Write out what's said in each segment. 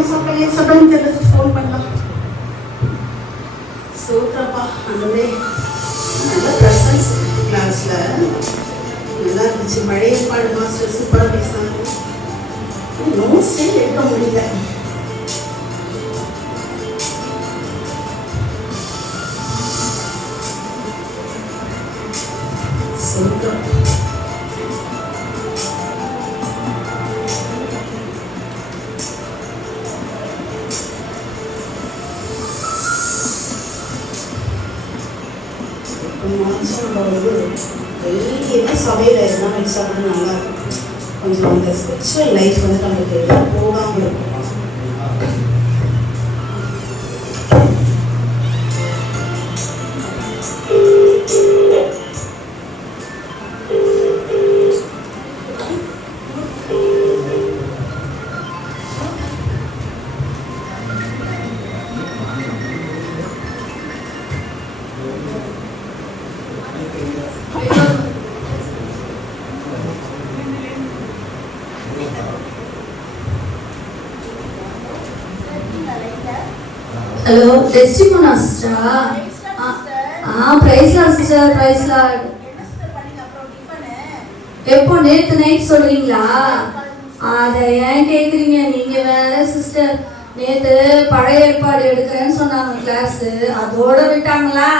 என்ன சாப்பிட்டேன்னு தெரியல, ஃபோன் பண்ணலாம். சூப்பரப்பா, அந்தவே நல்ல ப்ரெசன்ஸ் கிளாஸ்ல நல்லா இருந்துச்சு. பழைய ஏற்பாடு மாஸ்டர் சூப்பராக பேசினாங்க. நோட்ஸே எடுக்க முடியல. சூப்பர். டெய்லியுமே சபையில் இருந்தால் வச்சாலும் நல்லா இருக்கும். கொஞ்சம் அந்த ஸ்பிரிச்சுவல் லைஃப் வந்து நமக்கு போகாமல் இருக்கும். ஹலோ, டெஸ்டிமோனா சிஸ்டரா? Praise Lord sister, praise lord. எப்போ? நேத்து நைட் சொல்றீங்களா? அதை ஏன் கேக்குறீங்க? நீங்க வேற சிஸ்டர். நேத்து பழைய ஏற்பாடு எடுக்கிறேன்னு சொன்னாங்க கிளாஸ், அதோட விட்டாங்களா?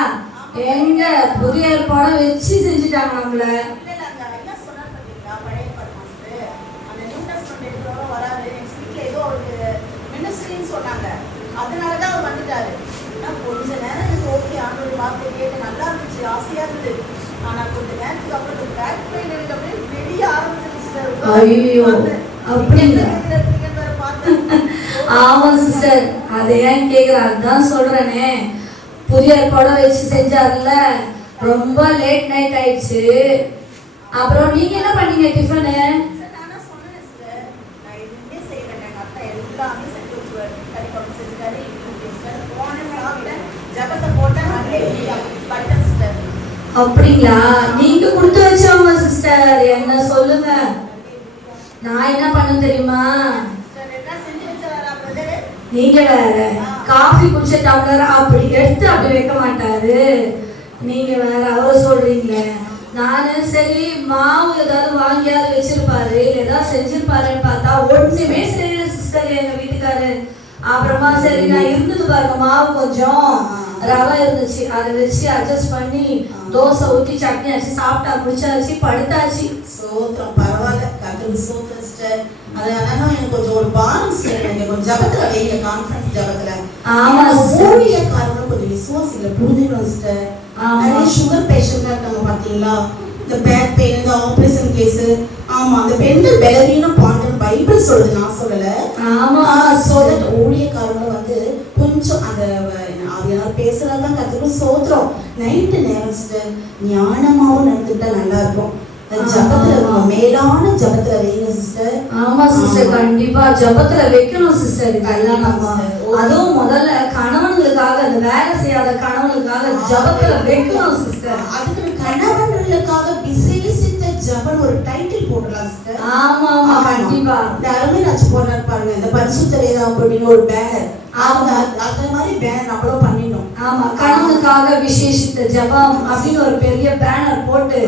எங்க புதிய ஏற்பாடை வச்சு செஞ்சுட்டாங்க நம்மள. அதனாலதான் அவர் வந்துட்டாரு. கொஞ்ச நேரம் எனக்கு ஓகே, ஆண்டோட வார்த்தை கேட்டு நல்லா இருந்துச்சு, ஆசையா இருந்தது. ஆனா கொஞ்ச நேரத்துக்கு அப்புறம் பேக் பெயின் எனக்கு அப்படியே வெளிய ஆரம்பிச்சிருச்சு. ஐயோ, அப்படிங்களா? ஆமா சிஸ்டர், அதை ஏன் கேக்குறேன்? அதுதான் சொல்றேனே, புதிய ஏற்பாடை வச்சு செஞ்சார்ல, ரொம்ப லேட் நைட் ஆயிடுச்சு. அப்புறம் நீங்க என்ன பண்ணீங்க டிஃபனு? அப்படிங்களா? நீங்க கொடுத்து வச்சவங்க சிஸ்டர், என்ன சொல்லுங்க. நான் என்ன பண்ண தெரியுமா? நீங்க வேற காஃபி குடிச்ச டம்ளர் அப்படி எடுத்து அப்படி வைக்க மாட்டாரு. நீங்க வேற அவர் சொல்றீங்களே. நானு சரி மாவு ஏதாவது வாங்கியாவது வச்சிருப்பாரு, இல்லை ஏதாவது செஞ்சிருப்பாருன்னு பார்த்தா ஒண்ணுமே செய்யல சிஸ்டர் எங்க வீட்டுக்காரு. அப்புறமா சரி நான் இருந்தது பாருங்க, மாவு கொஞ்சம் ரவை இருந்துச்சு, அதை வச்சு அட்ஜஸ்ட் பண்ணி தோசை ஊற்றி சட்னி அடிச்சு சாப்பிட்டா, குடிச்சாச்சு, படுத்தாச்சு. சோத்திரம், பரவாயில்ல, கத்துக்கு சோத்திரம் சிஸ்டர். அதனால எனக்கு கொஞ்சம் ஒரு பாலன்ஸ் எனக்கு கொஞ்சம் ஜபத்துல வைங்க, கான்ஃபரன்ஸ் ஜபத்துல. ஆமா, ஊழியக்காரங்களும் கொஞ்சம் விசுவாசிகளை புரிஞ்சுக்கணும் சிஸ்டர். நிறைய சுகர் பேஷண்டா இருக்காங்க பாத்தீங்களா, இந்த பேக் பெயின், இந்த ஆபரேஷன் கேஸ். ஆமா, அந்த பெண்கள் பலவீனம் பாண்டல் பைபிள் சொல்லுது, நான் சொல்லல. ஆமா, சொல்லிட்டு ஊழியக்காரங்களும் வந்து கொஞ்சம் அந்த யாரும் பேசுறதுதான் கத்துக்கணும். சோத்திரம். நைட்டு நேரம் சிஸ்டர் ஞானமாவும் நடந்துட்டா நல்லா இருக்கும். ஜபத்துல மேலான ஜபத்துல வைங்க சிஸ்டர். ஆமா சிஸ்டர், கண்டிப்பா ஜபத்துல வைக்கணும் சிஸ்டர். இதெல்லாம் நம்ம அதுவும் முதல்ல கணவன்களுக்காக, அந்த வேலை செய்யாத கணவனுக்காக ஜபத்துல வைக்கணும் சிஸ்டர். அதுக்கு கணவன்களுக்காக விசேஷித்த ஜபம் ஒரு டைட்டில் போடலாம் சிஸ்டர். ஆமா ஆமா, கண்டிப்பா. இந்த அருமைராஜ் போடுறாரு பாருங்க, இந்த பரிசுத்த வேதம் அப்படின்னு ஒரு பேனர். அந்த மாதிரி பேனர் நம்மளும் பண்ணிடணும். ஆமா, கணவனுக்காக விசேஷித்த ஜபம் அப்படின்னு ஒரு பெரிய பேனர் போட்டு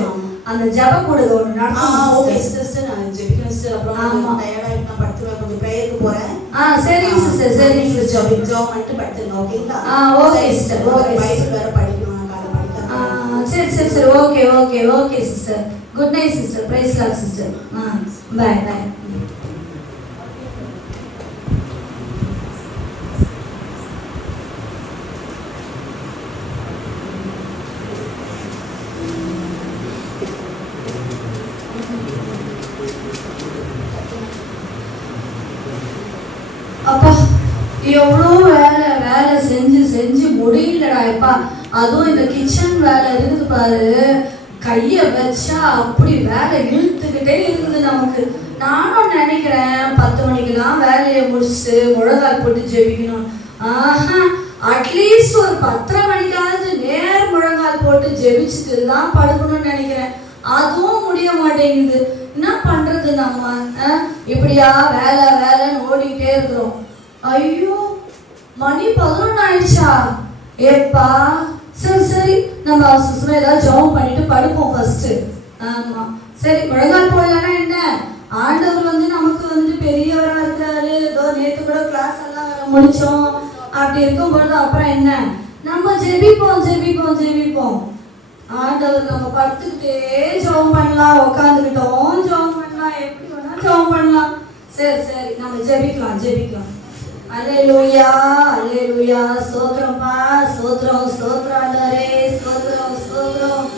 அந்த ஜப கூட ஒன்று நடக்கும். ஓகே சிஸ்டர், நான் ஜெபிக்கிறேன் சிஸ்டர். அப்புறம் டயர்டா இருக்கு, நான் படுத்துவேன், கொஞ்சம் பிரேயருக்கு போறேன். சரிங்க சிஸ்டர், சரிங்க சிஸ்டர். ஜாப் பண்ணிட்டு படுத்துங்க, ஓகேங்களா? Okay sister, okay. பைபிள் வேற படிக்கணும், நான் காலை படிக்கிறேன். சரி சரி சரி, okay okay okay sister. Good night sister, praise Lord sister. Bye bye. அப்பா, எவ்வளோ வேலை வேலை செஞ்சு செஞ்சு முடியலடா எப்பா. அதுவும் இந்த கிச்சன் வேலை இருக்குது பாரு, கையை வச்சா அப்படி வேலை இழுத்துக்கிட்டே இருக்குது நமக்கு. நானும் நினைக்கிறேன் 10 மணிக்கெல்லாம் வேலையை முடிச்சுட்டு முழங்கால் போட்டு ஜெபிக்கணும். அட்லீஸ்ட் ஒரு 10:30 மணிக்காவது நேர் முழங்கால் போட்டு ஜெபிச்சுட்டு தான் படுக்கணும்னு நினைக்கிறேன். அதுவும் முடிய மாட்டேங்குது. என்ன பண்றது நம்ம? இப்படியா வேலை வேலைன்னு ஓடிக்கிட்டே இருக்கிறோம். ஐயோ மணி 11 ஆயிடுச்சா? ஏப்பா சரி சரி, நம்ம அவசரம் ஏதாவது ஜெபம் பண்ணிட்டு படுப்போம் ஃபர்ஸ்ட். ஆமா சரி, முழங்கால் போடலன்னா என்ன, ஆண்டவர் வந்து நமக்கு வந்து பெரியவரா இருக்காரு. ஏதோ நேற்று கூட கிளாஸ் எல்லாம் முடிச்சோம். அப்படி இருக்கும்பொழுது அப்புறம் என்ன, நம்ம ஜெபிப்போம் ஜெபிப்போம் ஜெபிப்போம். ஆண்டவர் நம்ம படுத்துக்கிட்டே ஜெபம் பண்ணலாம், உட்காந்துக்கிட்டோம் ஜெபம் பண்ணலாம், எப்படி வேணா ஜெபம் பண்ணலாம். சரி சரி, நம்ம ஜெபிக்கலாம் ஜெபிக்கலாம். அல்லேலூயா அல்லேலூயா, ஸ்தோத்திரம்ப்பா, ஸ்தோத்திரம் ஸ்தோத்திரம் ஆண்டவரே, ஸ்தோத்திரம் ஸ்தோத்திரம்.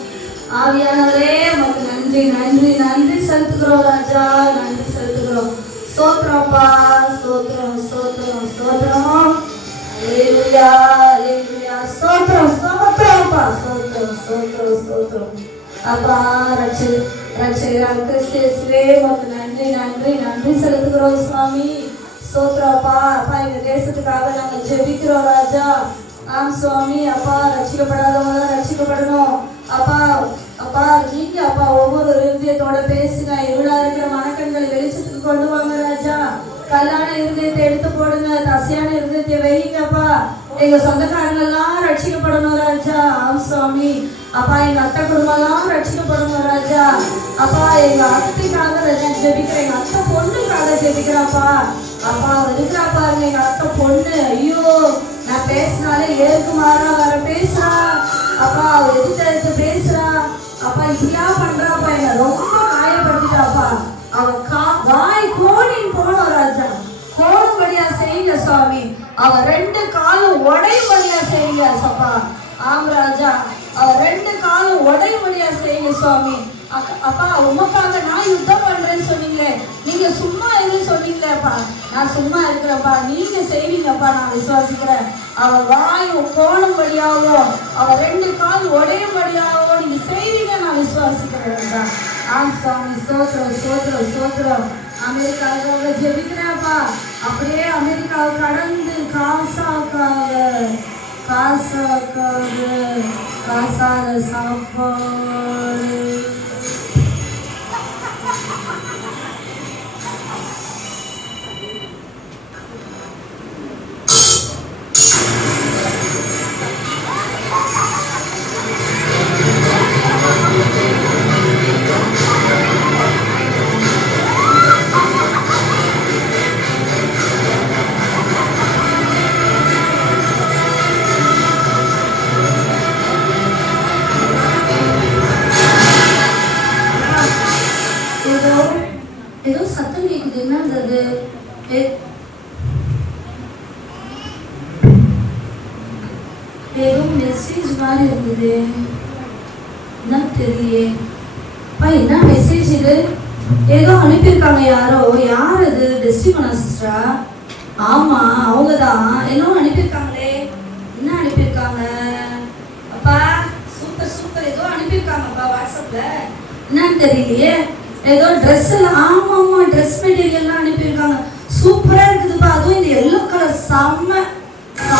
ஆவியானவரே உமக்கு நன்றி நன்றி நன்றி செலுத்துகிறோம் ராஜா, நன்றி செலுத்துகிறோம். ஸ்தோத்திரம்ப்பா, ஸ்தோத்திரம் ஸ்தோத்திரம் ஸ்தோத்திரம். அல்லேலூயா அல்லேலூயா, ஸ்தோத்திரம் ஸ்தோத்திரம்ப்பா, ஸ்தோத்திரம் ஸ்தோத்திரம் ஸ்தோத்திரம். அப்பா ரட்சகராக கிறிஸ்து இயேசுவே உமக்கு நன்றி நன்றி நன்றி செலுத்துகிறோம் சுவாமி. ஸ்தோத்திரப்பா. அப்பா இந்த தேசத்துக்காக நாங்கள் ஜெபிக்கிறோம் ராஜா. ஆம் சுவாமி. அப்பா ரட்சிக்கப்படாதவங்க தான் ரட்சிக்கப்படணும். அப்பா அப்பா நீங்க அப்பா ஒவ்வொரு இருதயத்தோட பேசுங்க. இருளா இருக்கிற மனக்கண்களை வெளிச்சத்துக்கு கொண்டு வாங்க ராஜா. கல்லான இருதயத்தை எடுத்து போடுங்க, தசையான இருதயத்தை வைங்கப்பா. எங்க சொந்தக்காரங்க எல்லாம் ரட்சிக்கப்படணும் ராஜா. ஆம் சுவாமி. அப்பா எங்க அத்தை குடும்பம் எல்லாம் ரட்சிக்கப்படணும் ராஜா. அப்பா எங்க அத்தைக்காக ஜெபிக்கிறேன், எங்க அத்தை பொண்ணுக்காக ஜெபிக்கிறாப்பா. அப்பா இருக்கிறா பாருங்க எங்க அத்தை பொண்ணு. ஐயோ நான் பேசினாலே ஏற்கு மாறா வர பேசுறா. அப்பா அவ எதிர்த்து பேசுறா. அப்பா இப்படியா பண்றாப்பா, என்ன ரொம்ப காயப்படுத்திட்டாப்பா. அவ வாய் கோணின்னு போனோம் ராஜா. கோணும்படியா செய்யுங்க சுவாமி. அவ 2 காலும் உடையும்படியா செய்யுங்க சப்பா. ஆம் ராஜா, அவ 2 காலும் உடையும்படியா செய்யுங்க சுவாமி. அப்பா உமக்காக நான் யுத்தம் பண்றேன்னு சொன்னீங்களே, நீங்க சும்மா எதுவும் சொன்னீங்களேப்பா. நான் சும்மா இருக்கிறேன்ப்பா, நீங்க செய்வீங்கப்பா, நான் விசுவாசிக்கிறேன். அவ வாய் கோணும்படியாவோ, அவ 2 கால் உடையும்படியாவோ நீங்க செய்வீங்க, நான் விசுவாசிக்கிறேன். ஆம் சுவாமி. ஸ்தோத்திரம் ஸ்தோத்திரம் ஸ்தோத்திரம். அமெரிக்காவுக்காக ஜெபிக்கிறேன்ப்பா. அப்படியே அமெரிக்காவை கடந்து காசால சாப்பாடு. ஏதோ சத்தம் கேக்குது, என்னது? ஏதோ மெசேஜ் மாதிரி இருந்தது, என்ன தெரியலையே. என்ன மெசேஜ் இது? ஏதோ அனுப்பியிருக்காங்க யாரோ. யார் அது? டெஸ்டிமோனா சிஸ்டரா? ஆமா அவங்க தான். என்னோ அனுப்பியிருக்காங்களே. என்ன அனுப்பியிருக்காங்க? அப்பா சூப்பர் சூப்பர், ஏதோ அனுப்பியிருக்காங்கப்பா வாட்ஸ்அப்ல. என்னன்னு தெரியலையே. ஏதோ ட்ரெஸ் எல்லாம், ஆமா ஆமா ட்ரெஸ் மெட்டீரியல்லாம் அனுப்பியிருக்காங்க. சூப்பரா இருக்குதுப்பா. அதுவும் இந்த எல்லோ கலர் செம்மையா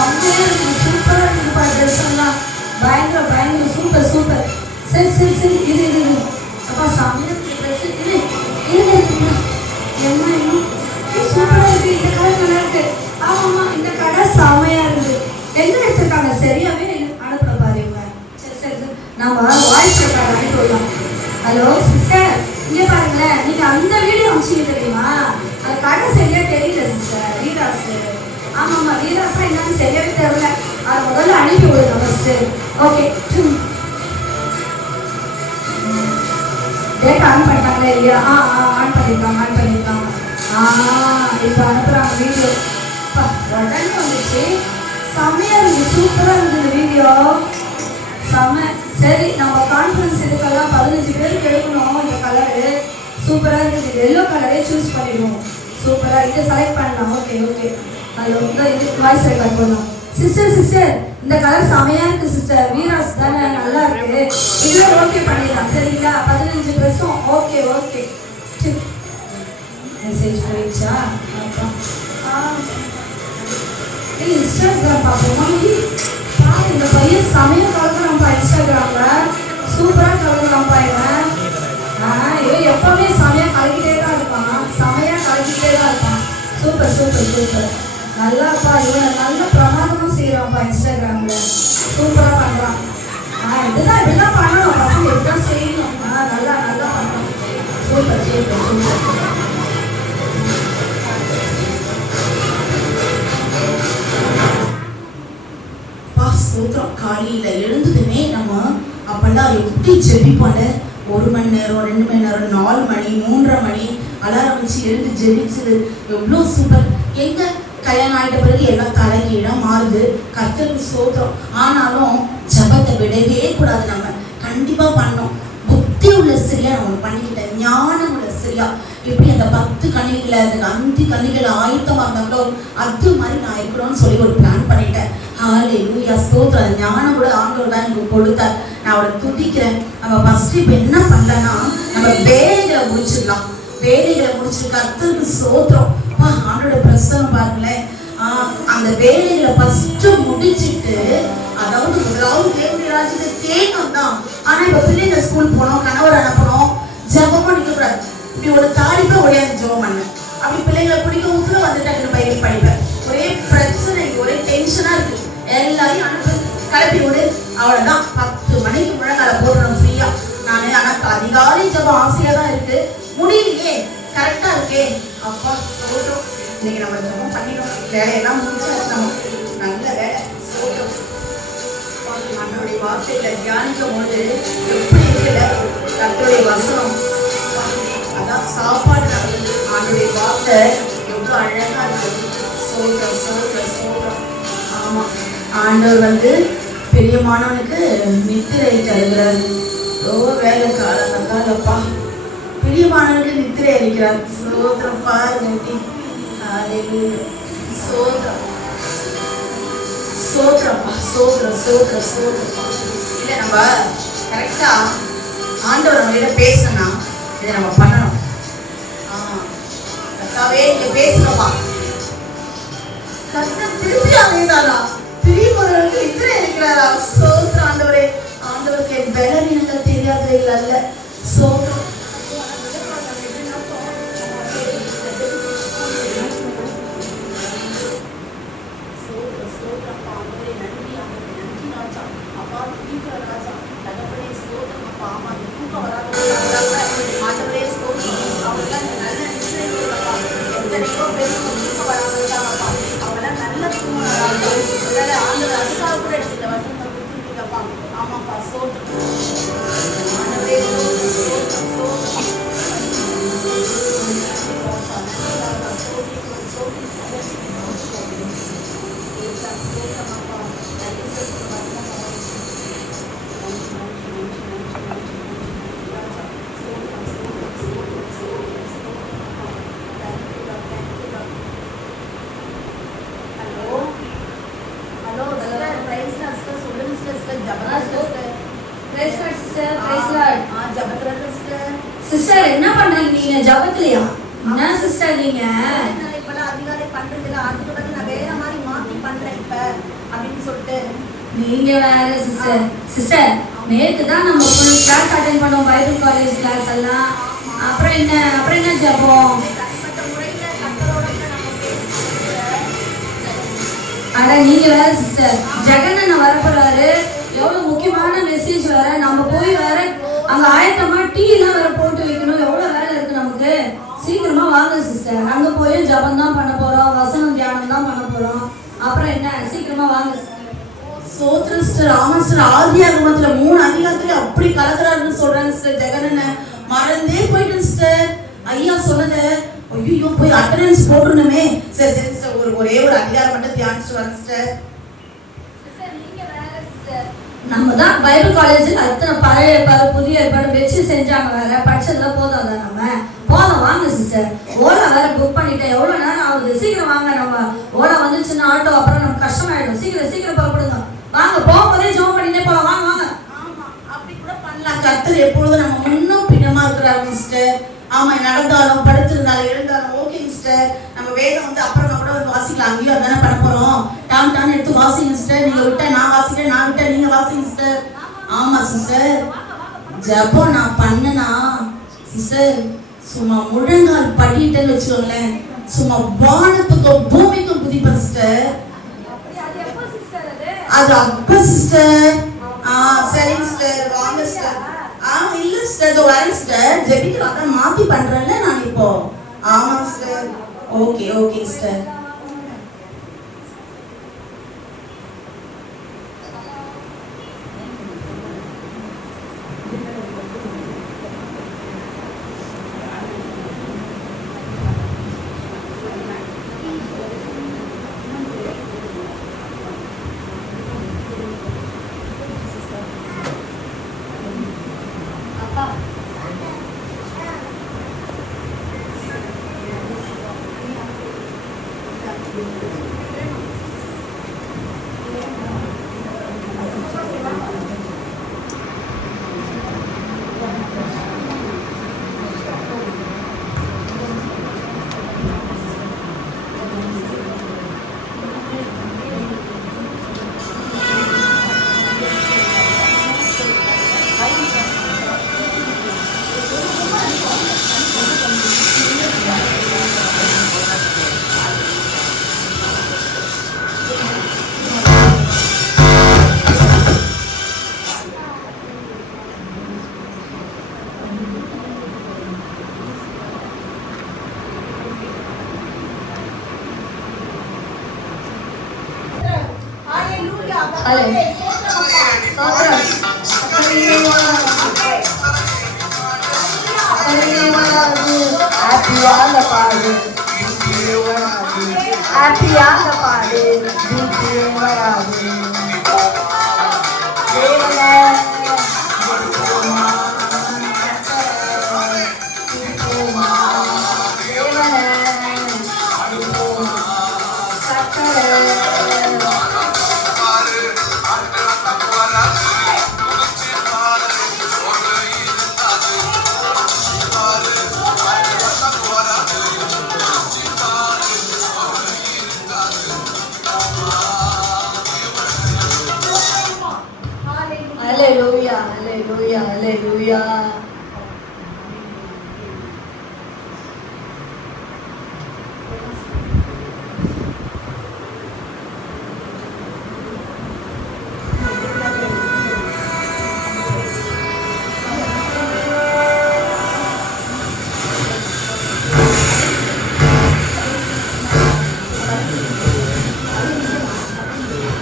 இருக்குது. சூப்பரா இருக்குதுப்பா ட்ரெஸ் எல்லாம். பயங்கர பயங்கர சூப்பர் சூப்பர். சரி சரி சரி, இது அப்பா செம்மையா இருக்கு ட்ரெஸ். என்ன சூப்பரா இருக்கு. இந்த கலர் நல்லா இருக்கு. ஆமாம்மா இந்த கடை செம்மையா இருக்குது. எங்க எடுத்திருக்காங்க? சரியாவே அனுப்புற பாருங்க. சரி சரி சரி, நம்ம வாய்ஸ் ரெக்கார்ட் அனுப்பி விடலாம். ஹலோ சிஸ்டர், இங்க பாருங்களேன். நீங்க அந்த வீடியோ அனுப்பிச்சிங்க தெரியுமா? அது கடை சரியா தெரியல சிஸ்டர். வீராஸ். ஆமாம்மா வீராஸா என்னன்னு சரியாவே தெரியல. அதை முதல்ல அனுப்பி விடுங்க ஃபர்ஸ்ட். ஓகே. டேட் ஆன் பண்ணிட்டாங்களா இல்லையா? ஆன் பண்ணியிருக்காங்க. இப்போ அனுப்புகிறாங்க வீடியோ. உடனே வந்துச்சு. செம்மையாக இருக்குது, சூப்பராக இருக்குது வீடியோ. செம்ம. சரி, நம்ம கான்ஃபரன்ஸ் இதுக்கெல்லாம் 15 பேருக்கு எடுக்கணும். இந்த கலரு சூப்பராக இருக்குது. எல்லோ கலரே சூஸ் பண்ணிடுவோம். சூப்பராக இதை செலக்ட் பண்ணலாம். Okay okay. ஹலோ, இது வாய்ஸ் ரெக்கார்ட் பண்ணலாம். சிஸ்டர் இந்த கலர் செமையாக இருக்குது சிஸ்டர். வீராஸ் தானே, நல்லா இருக்குது. இதில் ஓகே பண்ணிடலாம் சரிங்களா? 15 ட்ரெஸ்ஸும் ஓகே ஓகே. மெசேஜ் போயிடுச்சா? இன்ஸ்டாகிராம் பார்ப்போமா? இந்த பையன் சமையல் கலக்குறான்ப்பா இன்ஸ்டாகிராமில். சூப்பராக கலக்குறான்ப்பா இவன். இவன் எப்பவுமே சமையல் கலக்கிட்டே தான் இருப்பான். Super super super. நல்லாப்பா, இவனை நல்ல பிரமாதமும் செய்யறான்ப்பா இன்ஸ்டாகிராம்ல. சூப்பரா பண்றான். இதுதான் இப்படிதான் பண்ணணும், பசங்க இப்படிதான் செய்யணும். நல்லா நல்லா பண்றான். Super super super. ஸ்தோத்திரம். காலையில எழுந்ததுமே நம்ம அப்பெல்லாம் எப்படி ஜெபிப்போம்ல, 1 மணி நேரம் 2 மணி நேரம் 4 மணி 3:30 மணி அலாரம் வச்சு எழுந்து ஜெபிச்சது எவ்வளோ சூப்பர். எங்க கல்யாணம் ஆகிட்ட பிறகு எல்லாம் தலைகீழாக மாறுது. கர்த்தருக்கு ஸ்தோத்திரம். ஆனாலும் ஜெபத்தை விடவே கூடாது. நம்ம கண்டிப்பா பண்ணோம். புத்தி உள்ள ஸ்திரியா நம்ம பண்ணிக்கிட்டேன், ஞானம் உள்ள ஸ்திரியா. எப்படி அந்த 10 கன்னிகளை அந்த 5 கன்னிகளை ஆயத்தமாக இருந்தாங்களோ அது மாதிரி நான் இருக்கணும்னு சொல்லி ஒரு பிளான் பண்ணிட்டேன். ஹல்லேலூயா, ஸ்தோத்திரம். ஞானம் கூட ஆண்டவர் தான் எனக்கு கொடுத்தார். நான் அவரை துதிக்கிறேன். நம்ம ஃபர்ஸ்ட் இப்போ என்ன பண்ணலன்னா, நம்ம வேலைகளை முடிச்சிடலாம். வேலைகளை முடிச்சு கர்த்தருக்கு ஸ்தோத்திரம். ஆண்டோட பிரசனம் பாருங்களேன். அந்த வேலைகளை ஃபர்ஸ்ட் முடிச்சுட்டு, அதாவது முதலாவது தேவனுடைய ராஜ்யத்தை தேடணும் தான். ஆனா இப்ப பிள்ளைங்க ஸ்கூல் போனோம், கணவர் அனுப்பணும், ஜெபமும் நிக்க கூடாது. இப்படி ஒரு தாடிப்பா ஒடையாது ஜெபம் பண்ண. அப்படி பிள்ளைங்களை பிடிக்க ஊத்துல வந்துட்டு பைபிள் படிப்பேன். ஒரே பிரச்சனை, ஒரே டென்ஷனா இருக்கு. எல்லாரையும் அனுப்பி கிளப்பி விடு, அவ்வளவுதான். 10 மணிக்கு முழங்கால போடணும் ஃப்ரீயா. நானு எனக்கு அதிகாலை ஜெபம் ஆசையா தான் இருக்கு, முடியலையே, கரெக்டா இருக்கே. அப்பா சொல்றோம், இன்னைக்கு நம்ம ஜெபம் பண்ணிடும். வேலையெல்லாம் முடிச்சாச்சு, நம்ம நல்ல வேலை. சொல்றோம், நம்மளுடைய வார்த்தைகளை தியானிக்கும் போது எப்படி இருக்குல்ல கர்த்தருடைய வசனம். அதான் சாப்பாடு. நம்மளுடைய வார்த்தை எவ்வளவு அழகா இருக்கு. சொல்றோம் சொல்றோம் சொல்றோம். ஆமா, ஆண்டவர் பிரியமானவனுக்கு நித்திரை தருகிறார். வேலை காலம் வந்தாலப்பா பிரியமானவனுக்கு நித்திரை அளிக்கிறார். சோத்திரம் பாருங்க. சோத்திரம் சோத்திரப்பா, சோத்திரம் சோத்திரம் சோத்திரப்பா. இல்லை, நம்ம கரெக்டா ஆண்டவர் நம்மகிட்ட பேசணும்னா இதை நம்ம பண்ணணும். கர்த்தாவே இங்க பேசணும்ப்பா. கர்த்தர் திருப்பி அடைந்தாரா, பிரியமானவனுக்கு நித்திரை இருக்கிறாரா. சோத்திரம் ஆண்டவரே. ஆண்டவருக்கு என் பலவீனங்கள் தெரியாதவைகள் அல்ல. சோத்திரம். சிஸ்டர் என்ன பண்றீங்க நீங்க ஜபத்துலயா? என்ன சிஸ்டர் நீங்க இப்பெல்லாம் அதிகாலை பண்றதுல அதுக்கு பதில் நான் வேற மாதிரி மாத்தி பண்றேன் இப்ப அப்படின்னு சொல்லிட்டு. நீங்க வேற சிஸ்டர். சிஸ்டர் நேத்து தான் நம்ம ஃபுல் கிளாஸ் அட்டெண்ட் பண்ணோம், பைபிள் காலேஜ் கிளாஸ் எல்லாம். அப்புறம் என்ன ஜபம்? அட நீங்க வேற சிஸ்டர், ஜெகன் அண்ணன் வரப்போறாரு. எவ்வளவு முக்கியமான மெசேஜ் வேற. நம்ம போய் வேற அங்க ஆயத்தமா டீ எல்லாம் வேற போட்டு வைக்கணும். எவ்வளவு வேலை இருக்கு நமக்கு. சீக்கிரமா வாங்க சிஸ்டர். அங்க போய் ஜபம் தான் பண்ண போறோம், வசனம் தியானம் தான் பண்ண போறோம். அப்புறம் என்ன, சீக்கிரமா வாங்க. சோத்ர சிஸ்டர். ஆமா சிஸ்டர், ஆதியாகமத்துல 3 அதிகாரத்துல அப்படி கலக்குறாருன்னு சொல்றாங்க சிஸ்டர். ஜெகன் மறந்தே போயிட்டேன் சிஸ்டர். ஐயா சொன்னத ஐயோ போய் அட்டெண்டன்ஸ் போடணுமே. சரி சரி சிஸ்டர், ஒரே ஒரு அதிகாரம் மட்டும் தியானிச்சுட்டு வரேன் சிஸ்டர். நம்ம தான் பைபிள் காலேஜில் அத்தனை பழைய ஏற்பாடு புதிய ஏற்பாடு வச்சு செஞ்சாங்க. வேற படிச்சதுல போதும் தான். நம்ம போதும் வாங்க சிஸ்டர். ஓலா வேற புக் பண்ணிட்டேன். எவ்வளோ நேரம் ஆகுது, சீக்கிரம் வாங்க. நம்ம ஓலா வந்துச்சுன்னா ஆட்டோ அப்புறம் நமக்கு கஷ்டமாயிடும். சீக்கிரம் சீக்கிரம் புறப்படுங்க. வாங்க, போகும்போதே ஜோம் பண்ணிட்டே போகலாம். வாங்க வாங்க. ஆமா, அப்படி கூட பண்ணலாம். கர்த்தர் எப்பொழுதும் நம்ம முன்னும் பின்னமா இருக்கிறாரு சிஸ்டர். ஆமா, நடந்தாலும் படுத்திருந்தாலும் எழுந்தாலும் ஓகே சிஸ்டர். நம்ம வேதம் அப்புறமா கூட வாசிக்கலாம். அங்கேயும் அதானே பண்ண போறோம். டான் எடுத்து வாசிங்க சிஸ்டர். நீங்க விட்டா நான் வாசிக்கிறேன், நான் விட்டா நீங்க வாசிங்க சிஸ்டர். ஆமா சிஸ்டர், ஜபம் நான் பண்ணனா சிஸ்டர் சும்மா முழங்கால் படிட்டேன்னு வச்சுக்கோங்களேன், சும்மா வானத்துக்கும் பூமிக்கும் ஊத்திப்பேன் சிஸ்டர். அப்படி அது எப்போ சிஸ்டர் அது அப்ப சிஸ்டர். சரிங்க சிஸ்டர், வாங்க சிஸ்டர். இல்ல சிஸ்டர், இதோ வரேன் சிஸ்டர். ஜெபிக்கிறோம், அதான் மாத்தி பண்றேன்ல நான் இப்போ. ஆமா sister. Okay okay sister. Hallelujah, hallelujah, hallelujah.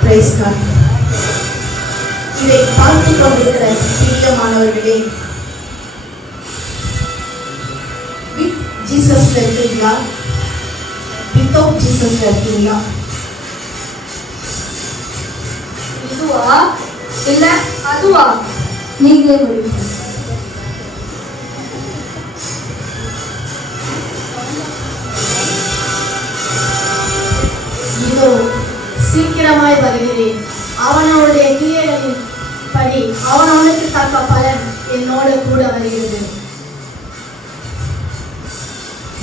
Praise God. இதை பார்த்துக் கொண்டிருக்கிற பிரியமானவர்களே, வித் ஜீசஸ்ல இருக்கீங்களா, வித்தவுட் ஜீசஸ்ல இருக்கீங்களா? இதுவா இல்ல அதுவா நீங்களே முடிவு. இதோ சீக்கிரமாய் வருகிறேன். அவனவனுடைய கிரியைகளின் படி அவனவனுக்கு தக்க பலன் என்னோட கூட வருகிறது.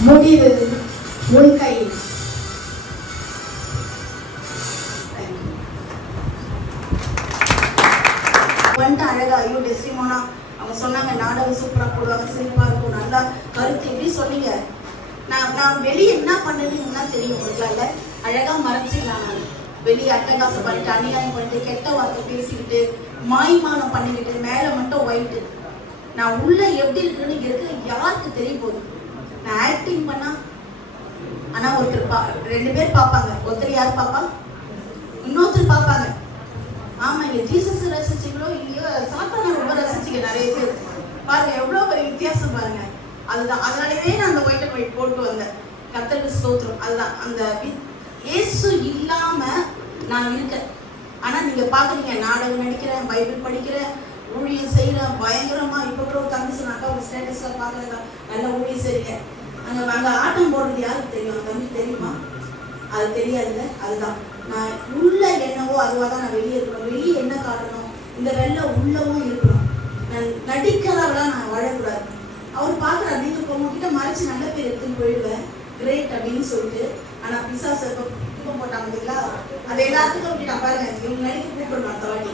முடிவு உன் கையில். வந்துட்டு அழகா, ஐயோ டெஸ்டிமோனா அவங்க சொன்னாங்க, நாடகம் சூப்பரா போடுவாங்க, சிரிப்பா இருக்கும், நல்லா கருத்து எப்படி சொன்னீங்க. நான் வெளியே என்ன பண்ணுறீங்கன்னா தெரியும் உங்களுக்கு. அழகா மறைச்சிக்கலாம். நான் வெளியே அட்டகாசம் பண்ணிட்டு, அநியாயம் பண்ணிட்டு, கெட்ட வார்த்தை பேசிக்கிட்டு, மாய்மானம் பண்ணிக்கிட்டு, மேலே மட்டும் ஒயிட்டு, நான் உள்ள எப்படி இருக்குன்னு இருக்க யாருக்கு தெரிய போகுது. நான் ஆக்டிங் பண்ணா ஆனா ஒருத்தர் 2 பேர் பார்ப்பாங்க. ஒருத்தர் யார் பார்ப்பா, இன்னொருத்தர் பார்ப்பாங்க. ஆமா, இங்க ஜீசஸ் ரசிச்சிங்களோ இல்லையோ, சாத்தான ரொம்ப ரசிச்சிங்க நிறைய பேர். பாருங்க எவ்வளவு பெரிய வித்தியாசம் பாருங்க. அதுதான், அதனாலவே நான் அந்த ஒயிட் அண்ட் ஒயிட் போட்டு வந்தேன். கர்த்தருக்கு ஸ்தோத்திரம். அதுதான், அந்த இயேசு இல்லாம நான் இருக்கேன். ஆனா நீங்க பாக்குறீங்க, நாடகம் நடிக்கிறேன், பைபிள் படிக்கிறேன், ஊழியம் செய்யறேன் பயங்கரமா. இப்ப கூட ஒரு தம்பி சொன்னாக்கா, ஒரு ஸ்டேட்டஸ்ல பாக்குறதா நல்ல ஊழியம் செய்யுங்க. அங்க ஆட்டம் போடுறது யாருக்கு தெரியும்? தம்பி தெரியுமா? அது தெரியாதுல்ல. அதுதான், நான் உள்ள என்னவோ அதுவாக தான் நான் வெளியே இருக்கணும். வெளியே என்ன காட்டணும், இந்த வெள்ளை உள்ளவும் இருக்கணும். நான் நடிக்கிறவளா நான் வாழக்கூடாது. அவர் பார்க்குறாரு, நீங்க இப்போ உங்ககிட்ட மறைச்சு நல்ல பேர் எடுத்துன்னு போயிடுவேன், கிரேட் அப்படின்னு சொல்லிட்டு. ஆனா பிசாசு தூக்கம் போட்டாங்க இல்லைங்களா, அது எல்லாத்துக்கும் அப்படி நான் பாருங்க, இவங்க நடிக்க கூப்பிடுறான் அடுத்த வாட்டி.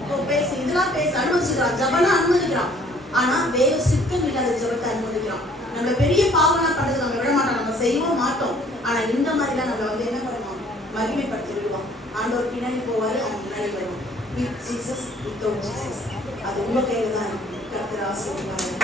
இப்போ பேசு, இதெல்லாம் பேச அனுமதிச்சுக்கிறான், ஜபனா அனுமதிக்கிறான். ஆனா வேற சித்தம் இல்லாத ஜபத்தை அனுமதிக்கிறான். நம்ம பெரிய பாவனா பண்றது நம்ம விட மாட்டோம், நம்ம செய்யவும் மாட்டோம். ஆனா இந்த மாதிரிலாம் நம்ம என்ன பண்ணணும், மகிமைப்படுத்தி விடுவான். ஆண்டவர் பின்னாடி போவாரு, அவன் முன்னாடி வருவான். வித் ஜீசஸ், வித்தவுட் ஜீசஸ், அது உங்க கையில தான் இருக்கு. கர்த்தர் ஆசீர்வதிப்பார்.